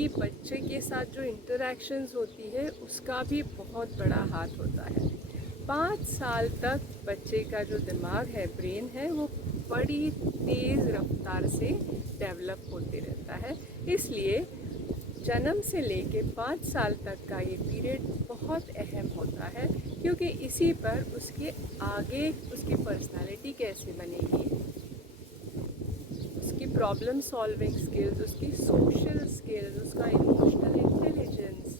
कि बच्चे के साथ जो इंटरेक्शंस होती है उसका भी बहुत बड़ा हाथ होता है। 5 साल तक बच्चे का जो दिमाग है, ब्रेन है, वो बड़ी तेज़ रफ्तार से डेवलप होते रहता है। इसलिए जन्म से लेके 5 साल तक का ये पीरियड बहुत अहम होता है, क्योंकि इसी पर उसके आगे उसकी पर्सनालिटी कैसे बनेगी, उसकी प्रॉब्लम सॉल्विंग स्किल्स, उसकी सोशल स्किल्स, उसका emotional intelligence,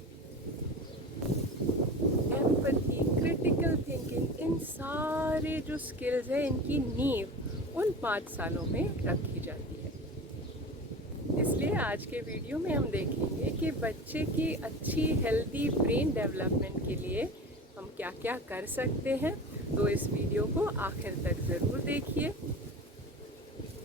empathy, critical thinking, इन सारे जो स्किल्स हैं इनकी नींव उन 5 सालों में रखी जाती है। इसलिए आज के वीडियो में हम देखेंगे कि बच्चे की अच्छी हेल्दी ब्रेन डेवलपमेंट के लिए हम क्या क्या कर सकते हैं। तो इस वीडियो को आखिर तक ज़रूर देखिए।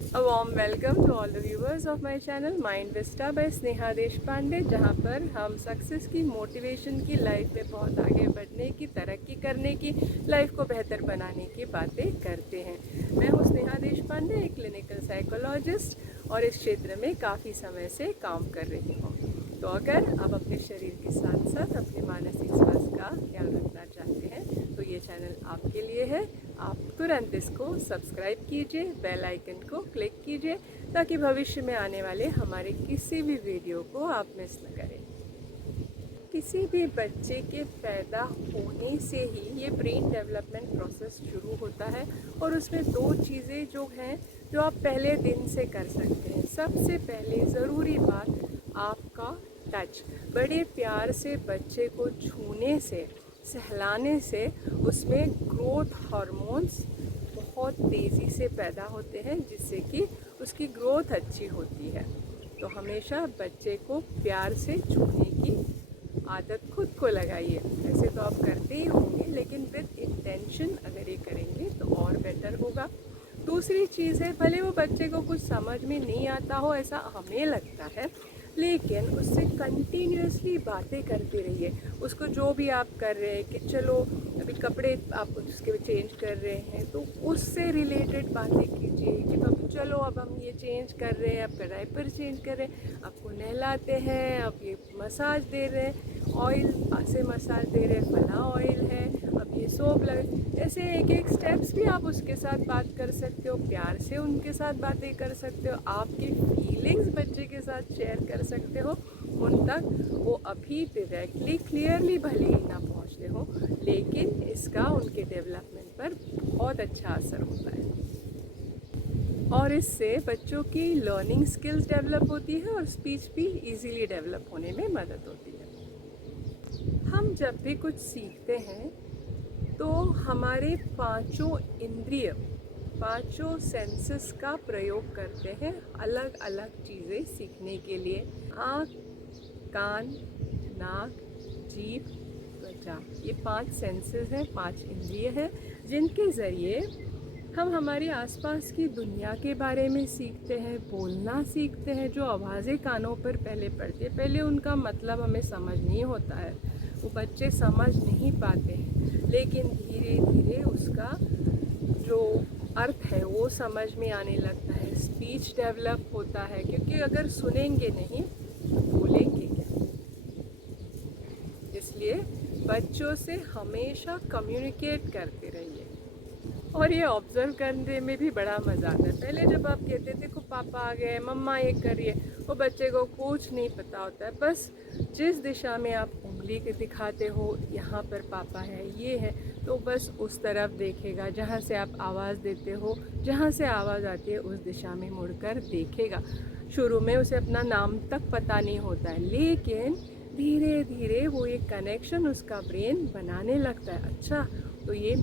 A warm welcome to all the viewers of my channel Mind Vista by Sneha Deshpande, जहाँ पर हम सक्सेस की, मोटिवेशन की, लाइफ में बहुत आगे बढ़ने की, तरक्की करने की, लाइफ को बेहतर बनाने की बातें करते हैं। मैं हूँ स्नेहा देशपांडे, एक क्लिनिकल साइकोलॉजिस्ट, और इस क्षेत्र में काफ़ी समय से काम कर रही हूँ। तो अगर आप अपने शरीर के साथ साथ अपने मानसिक स्वास्थ्य का ख्याल रखना चाहते हैं तो ये चैनल आपके लिए है। आप तुरंत इसको सब्सक्राइब कीजिए, बेल आइकन को क्लिक कीजिए, ताकि भविष्य में आने वाले हमारे किसी भी वीडियो को आप मिस न करें। किसी भी बच्चे के पैदा होने से ही ये ब्रेन डेवलपमेंट प्रोसेस शुरू होता है, और उसमें 2 चीज़ें जो हैं जो आप पहले दिन से कर सकते हैं। सबसे पहले ज़रूरी बात आपका टच। बड़े प्यार से बच्चे को छूने से, सहलाने से उसमें ग्रोथ हार्मोन्स बहुत तेज़ी से पैदा होते हैं, जिससे कि उसकी ग्रोथ अच्छी होती है। तो हमेशा बच्चे को प्यार से छूने की आदत खुद को लगाइए। वैसे तो आप करते ही होंगे, लेकिन विद इंटेंशन अगर ये करेंगे तो और बेटर होगा। दूसरी चीज़ है, भले वो बच्चे को कुछ समझ में नहीं आता हो, ऐसा हमें लगता है, लेकिन उससे कंटिन्यूसली बातें करते रहिए। उसको जो भी आप कर रहे हैं, कि चलो अभी कपड़े आप उसके चेंज कर रहे हैं तो उससे रिलेटेड बातें कीजिए, कि अब चलो अब हम ये चेंज कर रहे हैं, आपका डायपर चेंज कर रहे हैं, आपको नहलाते हैं, आप ये मसाज दे रहे हैं, ऑयल से मसाज दे रहे हैं, फला ऑयल है, अब ये सोप लगे। ऐसे एक एक स्टेप्स भी आप उसके साथ बात कर सकते हो, प्यार से उनके साथ बातें कर सकते हो, आपकी फीलिंग्स बच्चे के साथ शेयर कर सकते हो उन तक। वो अभी डायरेक्टली क्लियरली भले ही ना पहुँचते हो, लेकिन इसका उनके डेवलपमेंट पर बहुत अच्छा असर होता है, और इससे बच्चों की लर्निंग स्किल्स डेवलप होती है और स्पीच भी इजीली डेवलप होने में मदद होती है। हम जब भी कुछ सीखते हैं तो हमारे पांचों इंद्रिय, पांचों सेंसेस का प्रयोग करते हैं अलग अलग चीज़ें सीखने के लिए। आँख, कान, नाक, जीभ, त्वचा, ये 5 सेंसेस हैं, 5 इंद्रिय हैं, जिनके ज़रिए हम हमारे आसपास की दुनिया के बारे में सीखते हैं, बोलना सीखते हैं। जो आवाज़ें कानों पर पहले पड़ती है, पहले उनका मतलब हमें समझ नहीं होता है, वो बच्चे समझ नहीं पाते हैं, लेकिन धीरे धीरे उसका जो अर्थ है वो समझ में आने लगता है। स्पीच डेवलप होता है, क्योंकि अगर सुनेंगे नहीं तो बोलेंगे क्या। इसलिए बच्चों से हमेशा कम्युनिकेट करते रहिए, और ये ऑब्ज़र्व करने में भी बड़ा मज़ा आता है। पहले जब आप कहते थे को पापा आ गए, मम्मा ये करिए, वो बच्चे को कुछ नहीं पता होता है, बस जिस दिशा में आप उंगली के दिखाते हो, यहाँ पर पापा है, ये है, तो बस उस तरफ देखेगा। जहाँ से आप आवाज़ देते हो, जहाँ से आवाज़ आती है उस दिशा में मुड़कर देखेगा। शुरू में उसे अपना नाम तक पता नहीं होता है, लेकिन धीरे धीरे वो एक कनेक्शन उसका ब्रेन बनाने लगता है। अच्छा, तो ये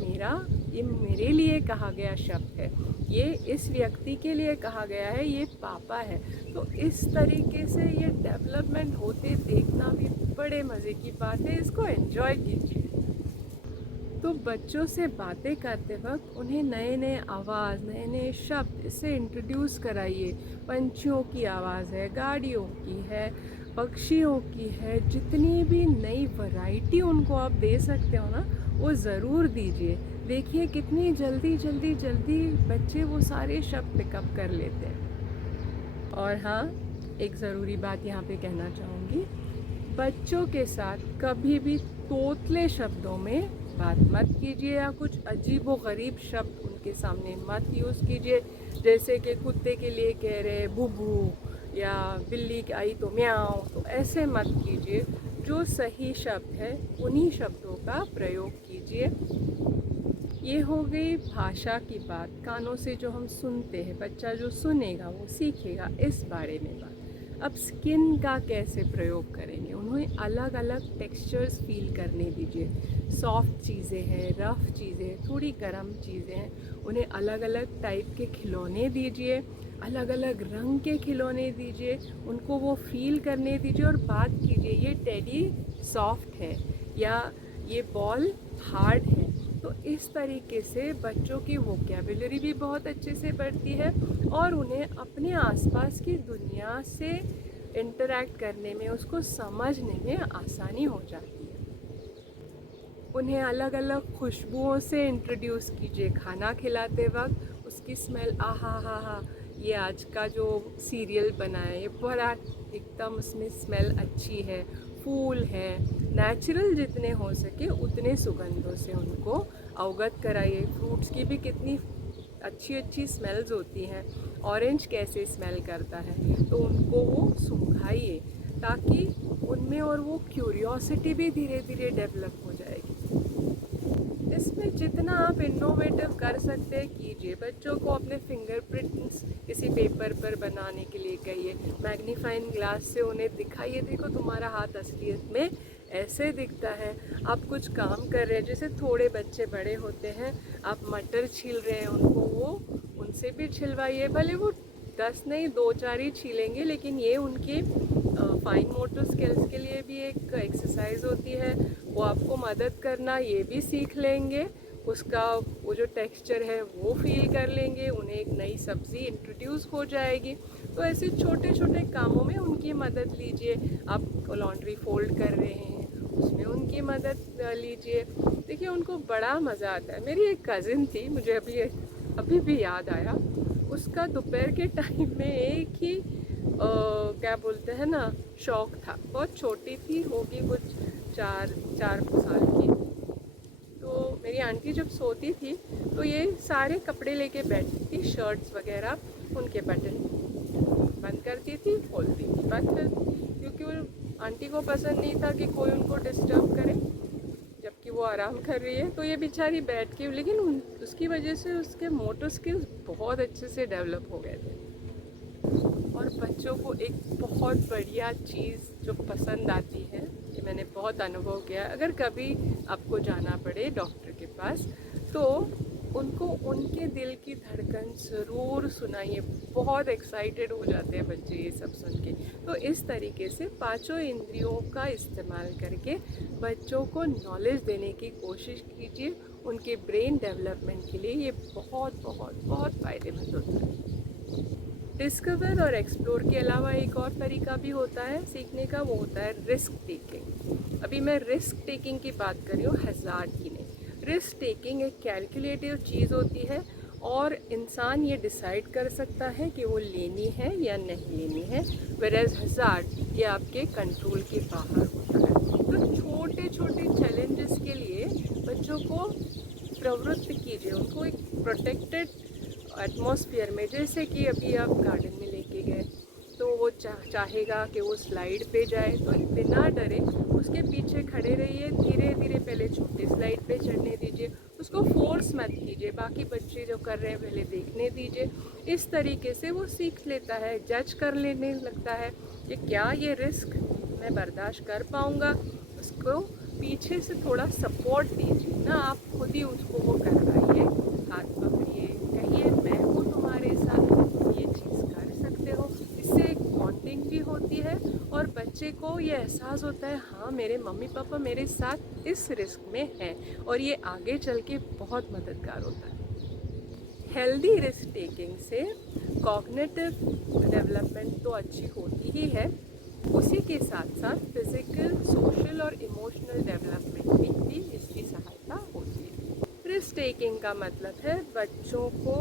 मेरे लिए कहा गया शब्द है, ये इस व्यक्ति के लिए कहा गया है, ये पापा है। तो इस तरीके से ये डेवलपमेंट होते देखना भी बड़े मज़े की बात है, इसको एंजॉय कीजिए। तो बच्चों से बातें करते वक्त उन्हें नए नए आवाज़, नए नए शब्द इससे इंट्रोड्यूस कराइए। पंछियों की आवाज़ है, गाड़ियों की है, पक्षियों की है, जितनी भी नई वैरायटी उनको आप दे सकते हो ना, वो ज़रूर दीजिए। देखिए कितनी जल्दी बच्चे वो सारे शब्द पिकअप कर लेते हैं। और हाँ, एक ज़रूरी बात यहाँ पे कहना चाहूँगी, बच्चों के साथ कभी भी तोतले शब्दों में बात मत कीजिए या कुछ अजीब व गरीब शब्द उनके सामने मत यूज़ कीजिए, जैसे कि कुत्ते के लिए कह रहे बुबू या बिल्ली आई तो म्याऊं, तो ऐसे मत कीजिए। जो सही शब्द है उन्हीं शब्दों का प्रयोग कीजिए। ये हो गई भाषा की बात, कानों से जो हम सुनते हैं, बच्चा जो सुनेगा वो सीखेगा, इस बारे में बात। अब स्किन का कैसे प्रयोग करेंगे, उन्हें अलग अलग टेक्सचर्स फील करने दीजिए। सॉफ्ट चीज़ें हैं, रफ़ चीज़ें हैं, थोड़ी गर्म चीज़ें हैं, उन्हें अलग अलग टाइप के खिलौने दीजिए, अलग अलग रंग के खिलौने दीजिए, उनको वो फील करने दीजिए और बात कीजिए ये टेडी सॉफ्ट है या ये बॉल हार्ड है। तो इस तरीके से बच्चों की वोकैबुलरी भी बहुत अच्छे से बढ़ती है और उन्हें अपने आसपास की दुनिया से इंटरैक्ट करने में, उसको समझने में आसानी हो जाती है। उन्हें अलग अलग खुशबुओं से इंट्रोड्यूस कीजिए खाना खिलाते वक्त, उसकी स्मेल, आहा हा हा, ये आज का जो सीरियल बना है ये बड़ा एकदम उसमें स्मेल अच्छी है, फूल है, नेचुरल जितने हो सके उतने सुगंधों से उनको अवगत कराइए। फ्रूट्स की भी कितनी अच्छी अच्छी स्मेल्स होती हैं, ऑरेंज कैसे स्मेल करता है, तो उनको वो सुंघाइए ताकि उनमें और वो क्यूरियोसिटी भी धीरे धीरे डेवलप हो जाएगी। इसमें जितना आप इनोवेटिव कर सकते हैं कीजिए। बच्चों को अपने फिंगरप्रिंट्स किसी पेपर पर बनाने के लिए कहिए, मैग्नीफाइंग ग्लास से उन्हें दिखाइए, देखो तुम्हारा हाथ असलियत में ऐसे दिखता है। आप कुछ काम कर रहे हैं, जैसे थोड़े बच्चे बड़े होते हैं, आप मटर छील रहे हैं, उनको वो उनसे भी छिलवाइए, भले वो 10 नहीं 2-4 ही छीलेंगे, लेकिन ये उनके फाइन मोटर स्किल्स के लिए भी एक एक्सरसाइज होती है। वो आपको मदद करना ये भी सीख लेंगे, उसका वो जो टेक्सचर है वो फील कर लेंगे, उन्हें एक नई सब्ज़ी इंट्रोड्यूस हो जाएगी। तो ऐसे छोटे छोटे कामों में उनकी मदद लीजिए। आप लॉन्ड्री फोल्ड कर रहे हैं, उसमें उनकी मदद लीजिए। देखिए उनको बड़ा मज़ा आता है। मेरी एक कज़िन थी, मुझे अभी भी याद आया, उसका दोपहर के टाइम में एक ही क्या बोलते हैं ना, शौक था। बहुत छोटी थी, होगी कुछ 4 साल की। तो मेरी आंटी जब सोती थी तो ये सारे कपड़े लेके बैठती थी, शर्ट्स वगैरह, उनके बटन बंद करती थी, खोलती थी, बंद करती थी, क्योंकि वो आंटी को पसंद नहीं था कि कोई उनको डिस्टर्ब करे जबकि वो आराम कर रही है। तो ये बेचारी बैठ के, लेकिन उसकी वजह से उसके मोटर स्किल्स बहुत अच्छे से डेवलप हो गए थे। और बच्चों को एक बहुत बढ़िया चीज़ जो पसंद आती है, ये मैंने बहुत अनुभव किया, अगर कभी आपको जाना पड़े डॉक्टर के पास तो उनको उनके दिल की धड़कन ज़रूर सुनाइए। बहुत एक्साइटेड हो जाते हैं बच्चे ये सब सुन के। तो इस तरीके से पांचों इंद्रियों का इस्तेमाल करके बच्चों को नॉलेज देने की कोशिश कीजिए। उनके ब्रेन डेवलपमेंट के लिए ये बहुत बहुत बहुत फ़ायदेमंद होता है। डिस्कवर और एक्सप्लोर के अलावा एक और तरीका भी होता है सीखने का, वो होता है रिस्क टेकिंग। अभी मैं रिस्क टेकिंग की बात कर रही हूँ, हज़ार्ड की नहीं। रिस्क टेकिंग एक कैलकुलेटिव चीज़ होती है और इंसान ये डिसाइड कर सकता है कि वो लेनी है या नहीं लेनी है, वेयरएज़ हज़ार्ड ये आपके कंट्रोल के बाहर होता है। तो छोटे छोटे चैलेंजेस के लिए बच्चों को प्रवृत्त कीजिए, उनको एक प्रोटेक्टेड एटमॉस्फेयर में, जैसे कि अभी आप गार्डन में लेके गए तो वो चाहेगा कि वो स्लाइड पे जाए, तो बिना डरे उसके पीछे खड़े रहिए, धीरे धीरे पहले छोटे स्लाइड पे चढ़ने दीजिए, उसको फोर्स मत कीजिए, बाकी बच्चे जो कर रहे हैं पहले देखने दीजिए। इस तरीके से वो सीख लेता है, जज कर लेने लगता है कि क्या ये रिस्क मैं बर्दाश्त कर पाऊँगा। उसको पीछे से थोड़ा सपोर्ट दीजिए ना, आप खुद ही उसको वो करवाइए, हाथ पकड़िए, कहिए मैं हूँ तुम्हारे साथ, ये चीज़ कर सकते हो। इससे एक बॉन्डिंग भी होती है और बच्चे को ये एहसास होता है हाँ मेरे मम्मी पापा मेरे साथ इस रिस्क में हैं, और ये आगे चल के बहुत मददगार होता है। हेल्दी रिस्क टेकिंग से कॉग्निटिव डेवलपमेंट तो अच्छी होती ही है, उसी के साथ साथ फिज़िकल, सोशल और इमोशनल डेवलपमेंट में भी इसकी सहायता होती है। रिस्क टेकिंग का मतलब है बच्चों को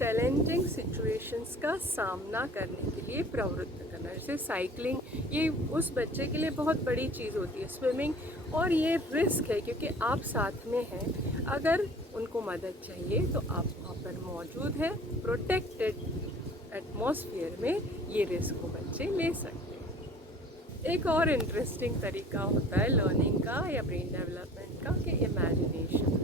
चैलेंजिंग सिचुएशंस का सामना करने के लिए प्रवृत्त करना। जैसे साइकिलिंग, ये उस बच्चे के लिए बहुत बड़ी चीज़ होती है, स्विमिंग, और ये रिस्क है क्योंकि आप साथ में हैं। अगर उनको मदद चाहिए तो आप वहाँ पर मौजूद हैं। प्रोटेक्टेड एटमॉस्फेयर में ये रिस्क वो बच्चे ले सकते हैं। एक और इंटरेस्टिंग तरीका होता है लर्निंग का या ब्रेन डेवलपमेंट का कि इमेजिनेशन।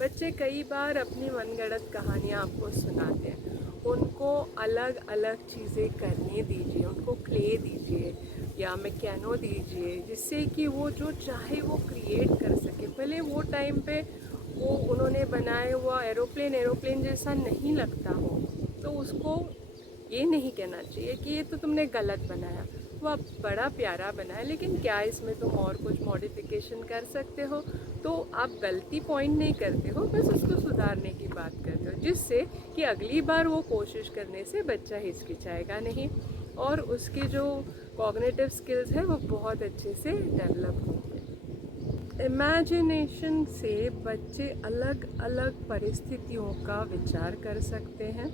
बच्चे कई बार अपनी मनगढ़ंत कहानियाँ आपको सुनाते हैं। उनको अलग अलग चीज़ें करने दीजिए, उनको क्ले दीजिए या मैकेनो दीजिए, जिससे कि वो जो चाहे वो क्रिएट कर सके। भले वो टाइम पे वो उन्होंने बनाया हुआ एरोप्लेन जैसा नहीं लगता हो, तो उसको ये नहीं कहना चाहिए कि ये तो तुमने गलत बनाया, वो आप बड़ा प्यारा बनाया, लेकिन क्या इसमें तुम और कुछ मॉडिफिकेशन कर सकते हो। तो आप गलती पॉइंट नहीं करते हो, बस उसको सुधारने की बात करते हो, जिससे कि अगली बार वो कोशिश करने से बच्चा हिचकिचाएगा नहीं और उसकी जो कॉग्निटिव स्किल्स है वो बहुत अच्छे से डेवलप होंगे। इमेजिनेशन से बच्चे अलग अलग परिस्थितियों का विचार कर सकते हैं,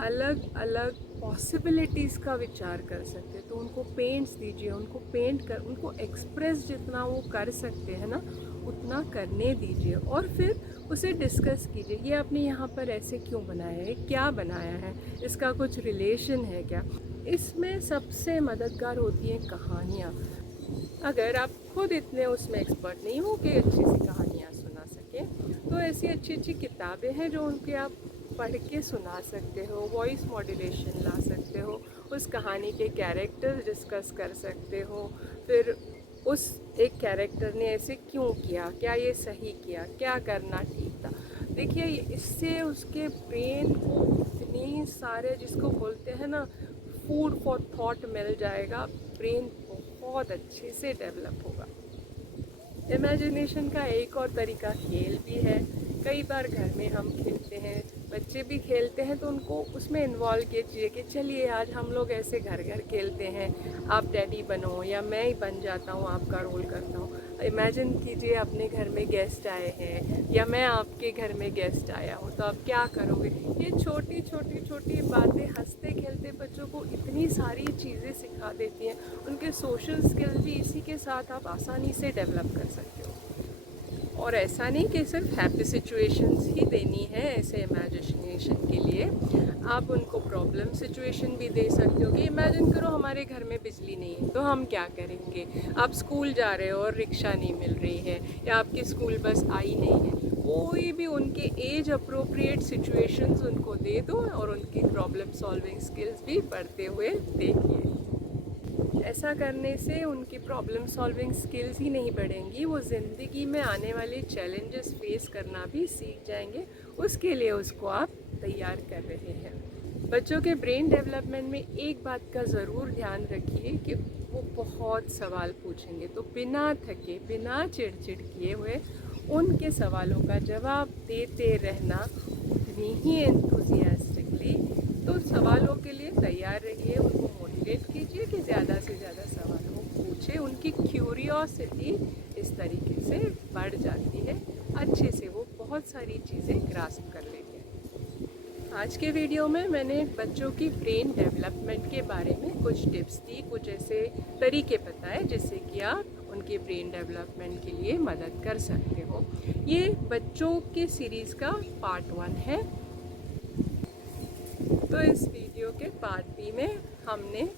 अलग अलग पॉसिबिलिटीज़ का विचार कर सकते हैं। तो उनको पेंट्स दीजिए, उनको पेंट कर, उनको एक्सप्रेस जितना वो कर सकते हैं ना उतना करने दीजिए, और फिर उसे डिस्कस कीजिए, ये आपने यहाँ पर ऐसे क्यों बनाया है, क्या बनाया है, इसका कुछ रिलेशन है क्या। इसमें सबसे मददगार होती हैं कहानियाँ। अगर आप खुद इतने उसमें एक्सपर्ट नहीं हो कि अच्छी सी कहानियाँ सुना सकें, तो ऐसी अच्छी अच्छी किताबें हैं जो उनके आप पढ़ के सुना सकते हो, वॉइस मॉड्यूलेशन ला सकते हो, उस कहानी के कैरेक्टर्स डिस्कस कर सकते हो, फिर उस एक कैरेक्टर ने ऐसे क्यों किया, क्या ये सही किया, क्या करना ठीक था। देखिए इससे उसके ब्रेन को इतनी सारे, जिसको बोलते हैं ना, फूड फॉर थॉट मिल जाएगा। ब्रेन बहुत अच्छे से डेवलप होगा। इमेजिनेशन का एक और तरीका खेल भी है। कई बार घर में हम खेलते हैं, बच्चे भी खेलते हैं, तो उनको उसमें इन्वॉल्व कीजिए कि चलिए आज हम लोग ऐसे घर घर खेलते हैं, आप डैडी बनो या मैं ही बन जाता हूँ, आपका रोल करता हूँ। इमेजिन कीजिए अपने घर में गेस्ट आए हैं या मैं आपके घर में गेस्ट आया हूँ, तो आप क्या करोगे। ये छोटी छोटी छोटी बातें हंसते खेलते बच्चों को इतनी सारी चीज़ें सिखा देती हैं। उनके सोशल स्किल्स भी इसी के साथ आप आसानी से डेवलप कर सकते हो। और ऐसा नहीं कि सिर्फ हैप्पी सिचुएशंस ही देनी है ऐसे इमेजिनेशन के लिए, आप उनको प्रॉब्लम सिचुएशन भी दे सकते हो कि इमेजिन करो हमारे घर में बिजली नहीं है तो हम क्या करेंगे। आप स्कूल जा रहे हो और रिक्शा नहीं मिल रही है या आपकी स्कूल बस आई नहीं है, कोई भी उनके एज अप्रोप्रिएट सिचुएशंस उनको दे दो और उनकी प्रॉब्लम सॉल्विंग स्किल्स भी बढ़ते हुए देखिए। ऐसा करने से उनकी प्रॉब्लम सॉल्विंग स्किल्स ही नहीं बढ़ेंगी, वो ज़िंदगी में आने वाले चैलेंजेस फेस करना भी सीख जाएंगे। उसके लिए उसको आप तैयार कर रहे हैं। बच्चों के ब्रेन डेवलपमेंट में एक बात का ज़रूर ध्यान रखिए कि वो बहुत सवाल पूछेंगे, तो बिना थके, बिना चिड़चिड़ किए हुए उनके सवालों का जवाब देते रहना, उतनी ही एंथुजियास्टिकली। तो सवालों के लिए तैयार रहिए, उनको मोटिवेट कीजिए कि ज़्यादा से ज़्यादा सवाल वो पूछे। उनकी क्यूरियोसिटी इस तरीके से बढ़ जाती है, अच्छे से वो बहुत सारी चीज़ें ग्रास्प कर लेते हैं। आज के वीडियो में मैंने बच्चों की ब्रेन डेवलपमेंट के बारे में कुछ टिप्स दी, कुछ ऐसे तरीके बताए जिससे कि आप उनके ब्रेन डेवलपमेंट के लिए मदद कर सकते हो। ये बच्चों के सीरीज़ का पार्ट 1 है। तो इस वीडियो के पार्ट बी में हमने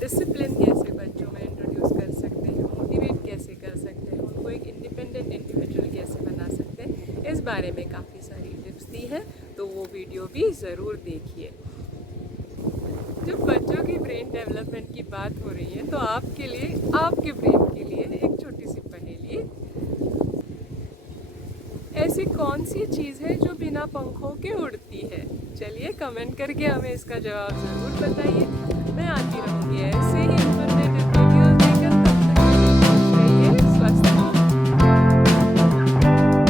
डिसिप्लिन कैसे बच्चों में इंट्रोड्यूस कर सकते हैं, मोटिवेट कैसे कर सकते हैं, उनको एक इंडिपेंडेंट इंडिविजुअल कैसे बना सकते हैं, इस बारे में काफ़ी सारी टिप्स दी हैं, तो वो वीडियो भी ज़रूर देखिए। जब बच्चों की ब्रेन डेवलपमेंट की बात हो रही है तो आपके लिए, आपके ब्रेन के लिए एक छोटी सी पहेली। ऐसी कौन सी चीज़ है जो बिना पंखों के उड़ती है? चलिए कमेंट करके हमें इसका जवाब ज़रूर बताइए। मैं आती रहूँगी ऐसे ही